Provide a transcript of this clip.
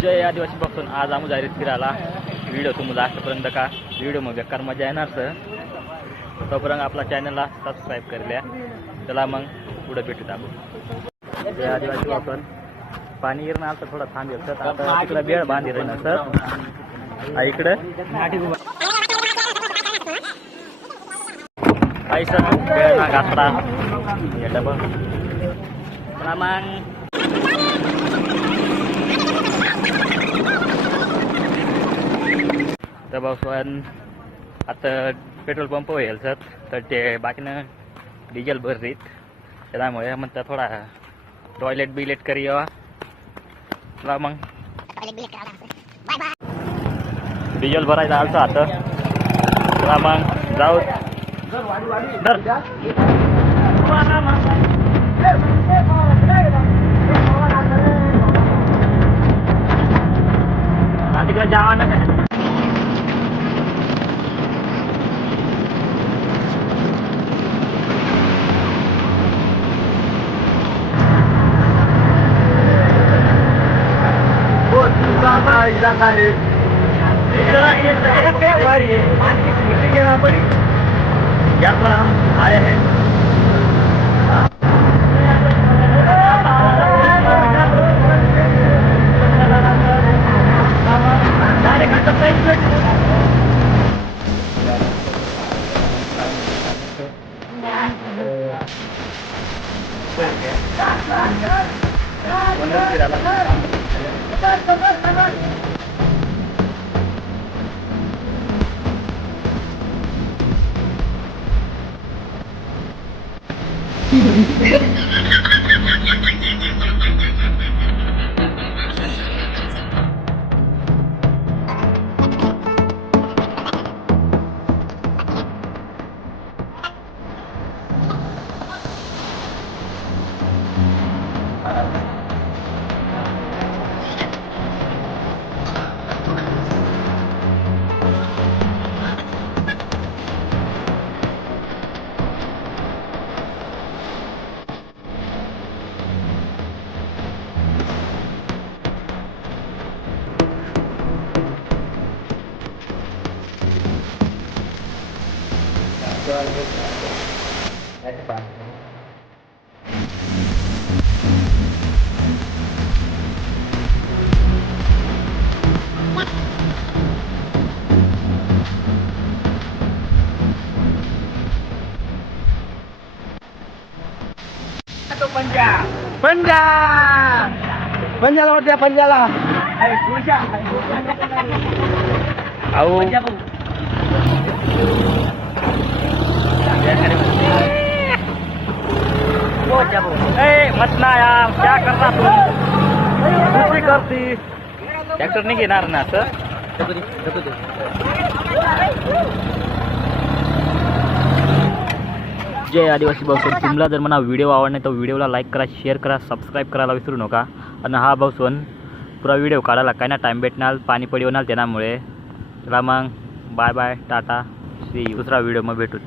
जय आदिवासी पासून आज आम्ही जाहीर फिरायला व्हिडिओ तुम्हाला आजपर्यंत का व्हिडिओ मग बेकार मजा येणार सर तोपर्यंत आपला चॅनलला सबस्क्राईब करल्या चला मग पुढे भेटूत आपण जय आदिवासी वापर पाणी गिरणं आलं तर थोडा थांबेल सर आता तिकडे बेळ बांधी राही ना सर इकडे आई सर बेळ ना घातला येतं बघ मग तर भाऊन आता पेट्रोल पंप होईल सर तर ते बाकीनं डिझेल भररीत त्यामुळे म्हणतात थोडा टॉयलेट बिलेट करी यावा मग डिझेल भरायचं आलतं आता चला मग जाऊ तिकडे जावा ना आए हैं पंजाला वाटते पंजाला आओ मत ना यार क्या करना तू करती ट्रॅक्टर नाही घेणार ना असं जय आदिवासी भाऊसन तुम्हाला जर मला व्हिडिओ आवडला तर व्हिडिओला लाईक करा शेअर करा सबस्क्राईब करायला विसरू नका आणि हा भाऊसन पुरा व्हिडिओ काढायला काय ना टाईम भेटणार पाणी पडी होणार त्यामुळे चला मग बाय बाय टाटा सी दुसरा व्हिडिओ मग भेटू